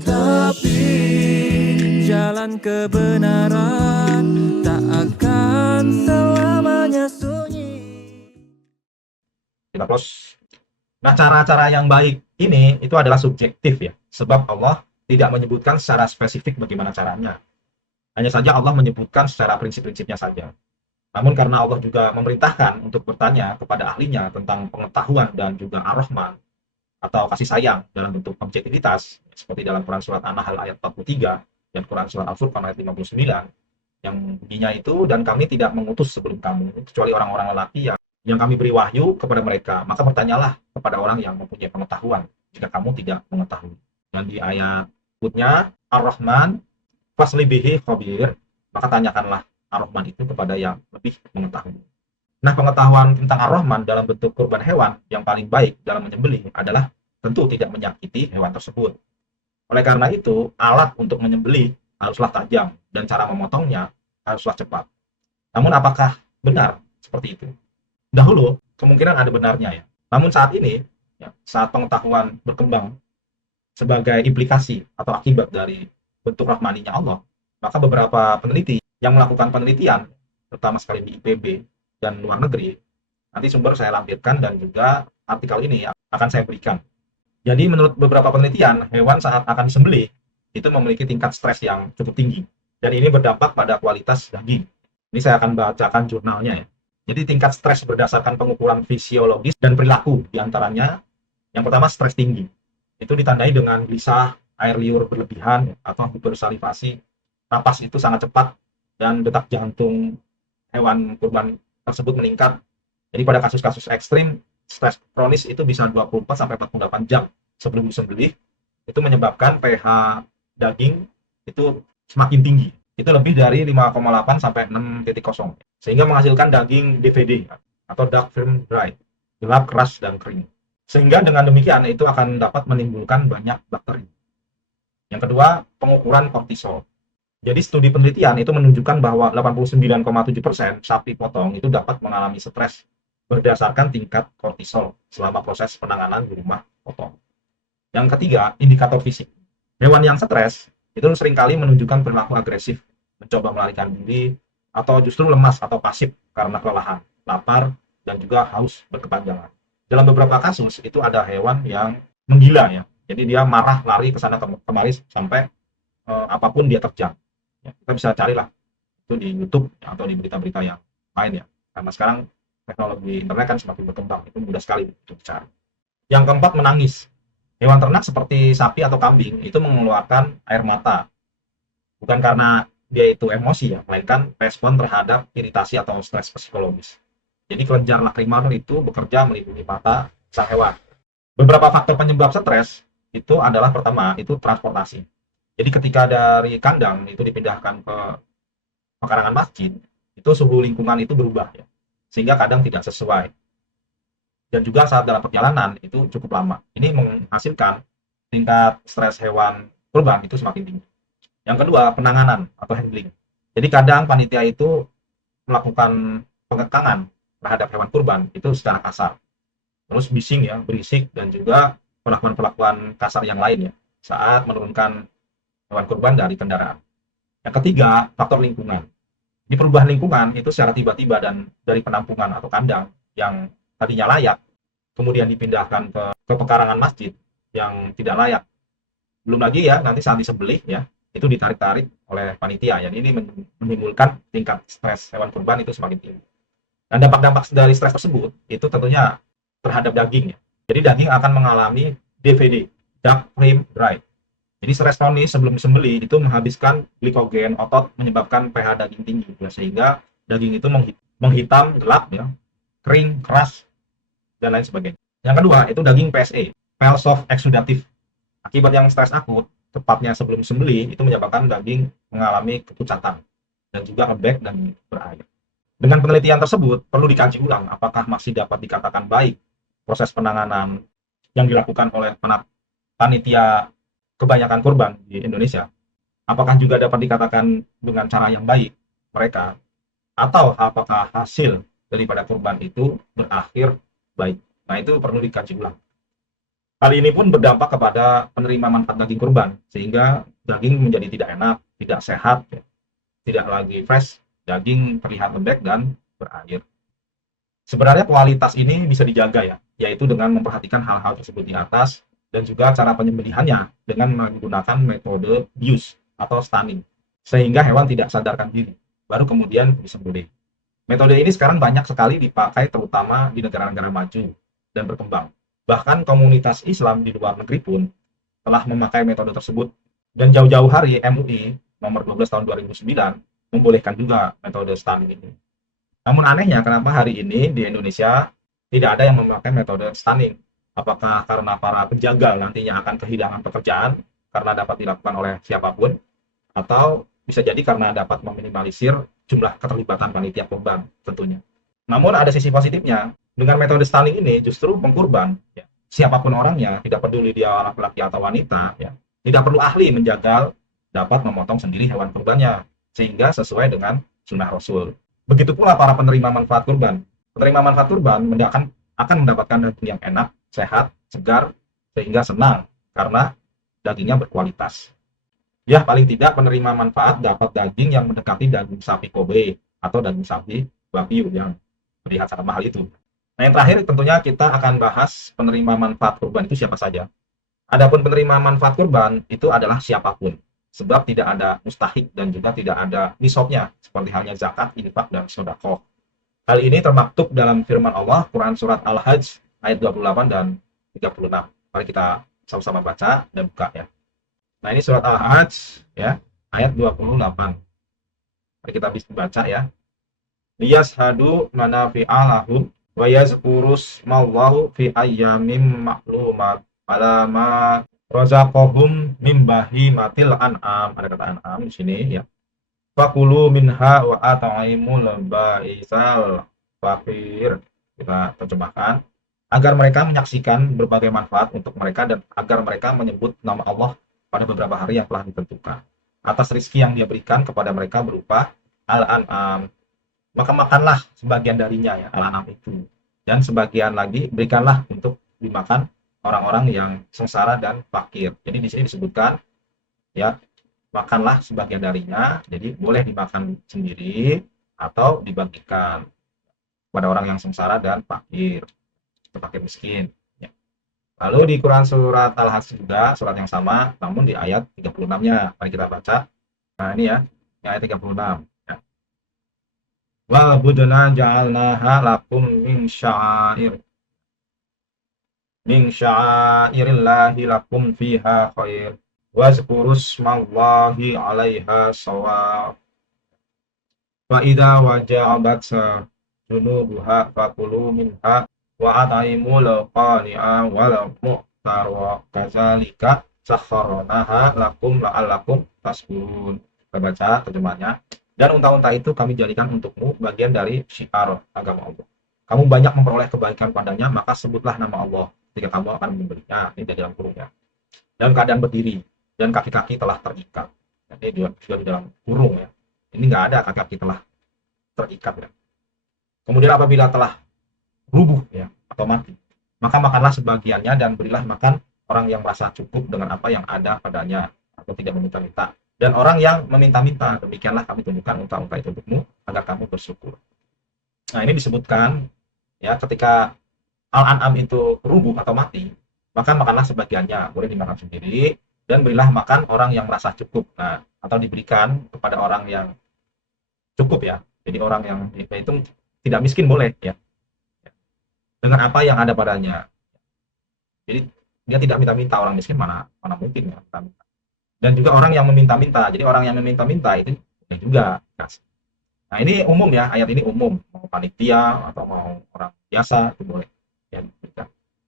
Tapi jalan kebenaran tak akan selamanya sunyi. Kita close. Nah, cara-cara yang baik ini itu adalah subjektif ya, sebab Allah tidak menyebutkan secara spesifik bagaimana caranya. Hanya saja Allah menyebutkan secara prinsip-prinsipnya saja. Namun karena Allah juga memerintahkan untuk bertanya kepada ahlinya tentang pengetahuan dan juga ar-Rahman atau kasih sayang dalam bentuk objektivitas, seperti dalam Quran Surat An-Nahl ayat 43 dan Quran Surat Al-Furqan ayat 59, yang bunyinya itu, dan kami tidak mengutus sebelum kamu, kecuali orang-orang lelaki yang kami beri wahyu kepada mereka, maka bertanyalah kepada orang yang mempunyai pengetahuan, jika kamu tidak mengetahui. Dan di ayat berikutnya, Ar-Rahman, fasli bihi khabir, maka tanyakanlah Ar-Rahman itu kepada yang lebih mengetahui. Nah, pengetahuan tentang Ar-Rahman dalam bentuk kurban hewan yang paling baik dalam menyembelih adalah tentu tidak menyakiti hewan tersebut. Oleh karena itu, alat untuk menyembelih haruslah tajam dan cara memotongnya haruslah cepat. Namun apakah benar seperti itu? Dahulu kemungkinan ada benarnya ya. Namun saat ini, ya, saat pengetahuan berkembang sebagai implikasi atau akibat dari bentuk rahmaninya Allah, maka beberapa peneliti yang melakukan penelitian, terutama sekali di IPB dan luar negeri, nanti sumber saya lampirkan dan juga artikel ini akan saya berikan. Jadi menurut beberapa penelitian, hewan saat akan disembelih itu memiliki tingkat stres yang cukup tinggi, dan ini berdampak pada kualitas daging. Ini saya akan bacakan jurnalnya ya. Jadi tingkat stres berdasarkan pengukuran fisiologis dan perilaku diantaranya, yang pertama stres tinggi. Itu ditandai dengan gelisah, air liur berlebihan, atau hipersalivasi, napas itu sangat cepat, dan detak jantung hewan kurban tersebut meningkat. Jadi pada kasus-kasus ekstrim, stres kronis itu bisa 24-48 jam sebelum disembelih, itu menyebabkan pH daging itu semakin tinggi. Itu lebih dari 5,8 sampai 6,0, sehingga menghasilkan daging DVD atau dark firm dry, gelap, keras, dan kering. Sehingga dengan demikian itu akan dapat menimbulkan banyak bakteri. Yang kedua, pengukuran kortisol. Jadi studi penelitian itu menunjukkan bahwa 89,7% sapi potong itu dapat mengalami stres berdasarkan tingkat kortisol selama proses penanganan di rumah potong. Yang ketiga, indikator fisik. Hewan yang stres itu seringkali menunjukkan perilaku agresif, mencoba melarikan diri, atau justru lemas atau pasif karena kelelahan, lapar, dan juga haus berkepanjangan. Dalam beberapa kasus itu ada hewan yang menggila ya. Jadi dia marah, lari ke sana kemari sampai apapun dia terjang. Ya, kita bisa carilah itu di YouTube atau di berita-berita yang lain ya. Karena sekarang teknologi internet kan semakin berkembang, itu mudah sekali untuk dicari. Yang keempat, menangis. Hewan ternak seperti sapi atau kambing itu mengeluarkan air mata, bukan karena dia itu emosi ya, melainkan respon terhadap iritasi atau stres psikologis. Jadi kelenjar lacrimal itu bekerja melindungi mata sang hewan. Beberapa faktor penyebab stres itu adalah pertama, itu transportasi. Jadi ketika dari kandang itu dipindahkan ke pekarangan masjid, itu suhu lingkungan itu berubah ya, sehingga kadang tidak sesuai. Dan juga saat dalam perjalanan itu cukup lama. Ini menghasilkan tingkat stres hewan kurban itu semakin tinggi. Yang kedua, penanganan atau handling. Jadi kadang panitia itu melakukan pengekangan terhadap hewan kurban itu secara kasar. Terus bising ya, berisik, dan juga perlakuan-perlakuan kasar yang lain ya saat menurunkan hewan kurban dari kendaraan. Yang ketiga, faktor lingkungan. Di perubahan lingkungan itu secara tiba-tiba dan dari penampungan atau kandang yang tadinya layak, kemudian dipindahkan ke pekarangan masjid yang tidak layak. Belum lagi ya, nanti saat disembelih ya, itu ditarik-tarik oleh panitia. Yang ini menimbulkan tingkat stres hewan kurban itu semakin tinggi. Dan dampak-dampak dari stres tersebut itu tentunya terhadap daging ya. Jadi daging akan mengalami DVD, dark frame dry. Jadi stres kronis sebelum disembelih itu menghabiskan glikogen otot, menyebabkan pH daging tinggi ya, sehingga daging itu menghitam, gelap ya, kering, keras, dan lain sebagainya. Yang kedua itu daging PSE, pale soft exudative. Akibat yang stres akut, tepatnya sebelum sembelih, itu menyebabkan daging mengalami kepucatan dan juga lembek dan berair. Dengan penelitian tersebut, perlu dikaji ulang apakah masih dapat dikatakan baik proses penanganan yang dilakukan oleh panitia kebanyakan kurban di Indonesia. Apakah juga dapat dikatakan dengan cara yang baik mereka, atau apakah hasil daripada kurban itu berakhir baik. Nah, itu perlu dikaji ulang. Hal ini pun berdampak kepada penerima manfaat daging kurban, sehingga daging menjadi tidak enak, tidak sehat, ya, tidak lagi fresh, daging terlihat lembek dan berair. Sebenarnya kualitas ini bisa dijaga ya, yaitu dengan memperhatikan hal-hal tersebut di atas dan juga cara penyembelihannya dengan menggunakan metode bius atau stunning, sehingga hewan tidak sadarkan diri, baru kemudian disembelih. Metode ini sekarang banyak sekali dipakai terutama di negara-negara maju dan berkembang. Bahkan komunitas Islam di luar negeri pun telah memakai metode tersebut. Dan jauh-jauh hari MUI nomor 12 tahun 2009 membolehkan juga metode stunning ini. Namun anehnya kenapa hari ini di Indonesia tidak ada yang memakai metode stunning? Apakah karena para penjagal nantinya akan kehilangan pekerjaan karena dapat dilakukan oleh siapapun? Atau bisa jadi karena dapat meminimalisir jumlah keterlibatan panitia kurban tentunya. Namun ada sisi positifnya, dengan metode stunning ini justru pengkurban, ya, siapapun orangnya, tidak peduli dia laki-laki atau wanita, ya, tidak perlu ahli menjagal, dapat memotong sendiri hewan kurbannya, sehingga sesuai dengan sunnah Rasul. Begitu pula para penerima manfaat kurban. Penerima manfaat kurban akan mendapatkan daging yang enak, sehat, segar, sehingga senang karena dagingnya berkualitas. Ya, paling tidak penerima manfaat dapat daging yang mendekati daging sapi Kobe atau daging sapi Wagyu yang terlihat sangat mahal itu. Nah, yang terakhir tentunya kita akan bahas penerima manfaat kurban itu siapa saja. Adapun penerima manfaat kurban itu adalah siapapun, sebab tidak ada mustahik dan juga tidak ada nisabnya seperti halnya zakat, infak, dan sedekah. Hal ini termaktub dalam firman Allah Quran surat Al-Hajj ayat 28 dan 36. Mari kita sama-sama baca dan buka ya. Nah, ini surat Al-Hajj ya, ayat 28. Mari kita bisa baca ya. Liyashhadu manafi'a lahum wa yazkurus mallahu fi ayyamin ma'lumat ala ma razaqahum min bahimatil an'am. Ada kata an'am di sini ya. Fakulu minha wa at'imul ba'isal fakir. Kita terjemahkan agar mereka menyaksikan berbagai manfaat untuk mereka dan agar mereka menyebut nama Allah pada beberapa hari yang telah ditentukan atas rizki yang dia berikan kepada mereka berupa al-an'am. Maka makanlah sebagian darinya ya, al-an'am itu, dan sebagian lagi berikanlah untuk dimakan orang-orang yang sengsara dan fakir. Jadi di sini disebutkan ya, makanlah sebagian darinya, jadi boleh dimakan sendiri atau dibagikan pada orang yang sengsara dan fakir atau fakir miskin. Lalu di Quran surat Al-Hajj juga, surat yang sama, namun di ayat 36-nya. Mari kita baca. Nah, ini ya, di ayat 36. Ya. Wa budna ja'alnaha lakum min sya'airillahi lakum fiha khair. Wazkurusmallahi 'alaiha shawab. Wa idza waja'abat junubuha fakulu minha wa at'imul qani'a wal mu'tara kadzalika sakharnaha lakum la'allakum tashkurun. Kita baca terjemahnya. Dan unta-unta itu kami jadikan untukmu bagian dari syiar agama Allah. Kamu banyak memperoleh kebaikan padanya, maka sebutlah nama Allah ketika kamu akan membelinya. Ini dalam kurungnya. Dalam keadaan berdiri dan kaki-kaki telah terikat. Ini sudah di dalam kurung ya. Ini nggak ada kaki-kaki telah terikat ya. Kemudian apabila telah rubuh ya atau mati, maka makanlah sebagiannya dan berilah makan orang yang merasa cukup dengan apa yang ada padanya atau tidak meminta-minta, dan orang yang meminta-minta, demikianlah kami tunjukkan unta-unta itu untukmu agar kamu bersyukur. Nah, ini disebutkan ya, ketika al-an'am itu rubuh atau mati, maka makanlah sebagiannya, boleh dimakan sendiri, dan berilah makan orang yang merasa cukup. Nah, atau diberikan kepada orang yang cukup ya, jadi orang yang itu tidak miskin boleh ya, dengan apa yang ada padanya. Jadi dia tidak minta-minta, orang miskin mana mungkin ya minta-minta. Dan juga orang yang meminta-minta. Jadi orang yang meminta-minta itu boleh juga. Nah, ini umum ya, ayat ini umum, mau panitia atau mau orang biasa itu boleh. Ya,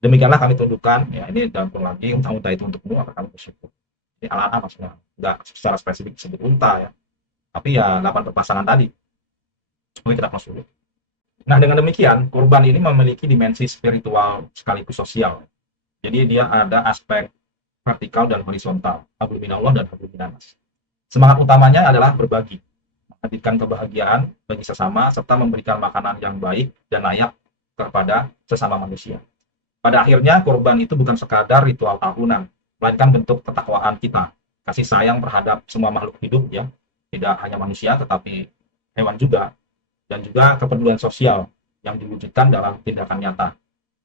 demikianlah kami tundukkan. Ya, ini dalam lagi unta-unta itu untukmu agar kamu bersyukur. Ini ala-ala maksudnya, enggak secara spesifik disebut unta ya. Tapi ya 8 berpasangan tadi. Mungkin kita masuk. Nah, dengan demikian, kurban ini memiliki dimensi spiritual sekaligus sosial. Jadi dia ada aspek vertikal dan horizontal, hablum minallah dan hablum minannas. Semangat utamanya adalah berbagi, menghadirkan kebahagiaan bagi sesama, serta memberikan makanan yang baik dan layak kepada sesama manusia. Pada akhirnya kurban itu bukan sekadar ritual tahunan, melainkan bentuk ketakwaan kita, kasih sayang terhadap semua makhluk hidup ya, tidak hanya manusia tetapi hewan juga, dan juga kepedulian sosial yang diwujudkan dalam tindakan nyata.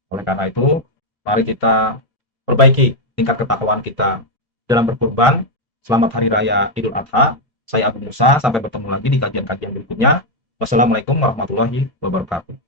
Oleh karena itu, mari kita perbaiki tingkat ketakwaan kita dalam berkurban. Selamat Hari Raya Idul Adha. Saya Abu Musa, sampai bertemu lagi di kajian-kajian berikutnya. Wassalamualaikum warahmatullahi wabarakatuh.